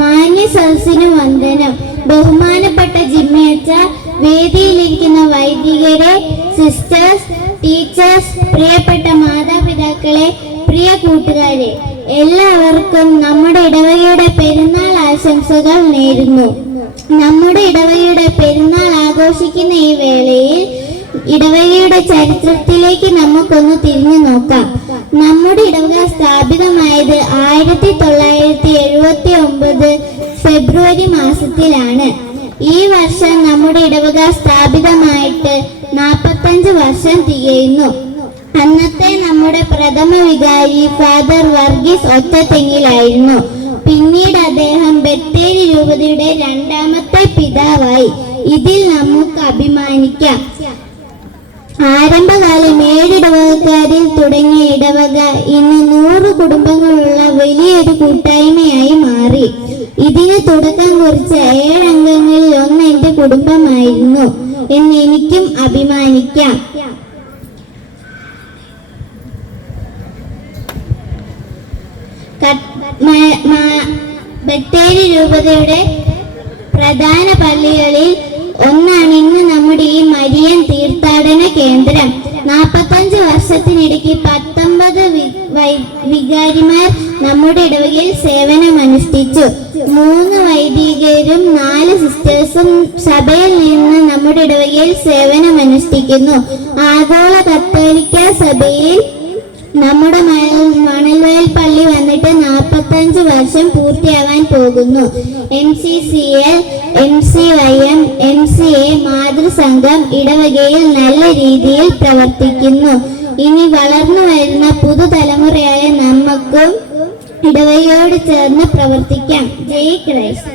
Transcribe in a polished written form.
മാന്യ സദസ്സിനു വന്ദനം. ബഹുമാനപ്പെട്ട ജിമ്മിയച്ച, വേദിയിലിരിക്കുന്ന വൈദികരെ, സിസ്റ്റേഴ്സ്, ടീച്ചേഴ്സ്, പ്രിയപ്പെട്ട മാതാപിതാക്കളെ, പ്രിയ കൂട്ടുകാരെ, എല്ലാവർക്കും നമ്മുടെ ഇടവകയുടെ പെരുന്നാൾ ആശംസകൾ നേരുന്നു. നമ്മുടെ ഇടവകയുടെ പെരുന്നാൾ ആഘോഷിക്കുന്ന ഈ വേളയിൽ ഇടവകയുടെ ചരിത്രത്തിലേക്ക് നമുക്കൊന്ന് തിരിഞ്ഞു നോക്കാം. നമ്മുടെ ഇടവക സ്ഥാപിതമായത് 1979 ഫെബ്രുവരി മാസത്തിലാണ്. ഈ വർഷം നമ്മുടെ ഇടവക സ്ഥാപിതമായിട്ട് 45 വർഷം തികയുന്നു. അന്നത്തെ നമ്മുടെ പ്രഥമ വികാരി ഫാദർ വർഗീസ് ഒറ്റത്തെങ്ങിലായിരുന്നു. പിന്നീട് അദ്ദേഹം ബത്തേരി രൂപതയുടെ രണ്ടാമത്തെ പിതാവായി. ഇതിൽ നമുക്ക് അഭിമാനിക്കാം. ആരംഭകാലം 7 ഇടവകക്കാരിൽ തുടങ്ങിയ ഇടവക ഇന്ന് 100 കുടുംബങ്ങളുള്ള വലിയൊരു കൂട്ടായ്മയായി മാറി. ഇതിന് തുടക്കം കുറിച്ച 7 അംഗങ്ങളിൽ ഒന്ന് എന്റെ കുടുംബമായിരുന്നു എന്ന് എനിക്കും അഭിമാനിക്കാം. ബത്തേരി രൂപതയുടെ പ്രധാന പള്ളികളിൽ ഒന്നാണ് ഇന്ന് നമ്മുടെ ഈ മരിയൻ തീർത്ഥാടന കേന്ദ്രം. 45 വർഷത്തിനിടയ്ക്ക് 19 വികാരിമാർ നമ്മുടെ ഇടവകയിൽ സേവനമനുഷ്ഠിച്ചു. 3 വൈദികരും 4 സിസ്റ്റേഴ്സും സഭയിൽ നിന്ന് നമ്മുടെ ഇടവകയിൽ സേവനമനുഷ്ഠിക്കുന്നു. ആഗോള കത്തോലിക്ക സഭയിൽ നമ്മുടെ മണൽവയൽ പള്ളി വന്നിട്ട് 45 വർഷം പൂർത്തിയാവാൻ പോകുന്നു. MCCL, MCYM, MCA മാതൃസംഘം ഇടവകയിൽ നല്ല രീതിയിൽ പ്രവർത്തിക്കുന്നു. ഇനി വളർന്നു വരുന്ന പുതുതലമുറയായ നമുക്കും ഇടവകയോട് ചേർന്ന് പ്രവർത്തിക്കാം. ജയ് ക്രൈസ്റ്റ്.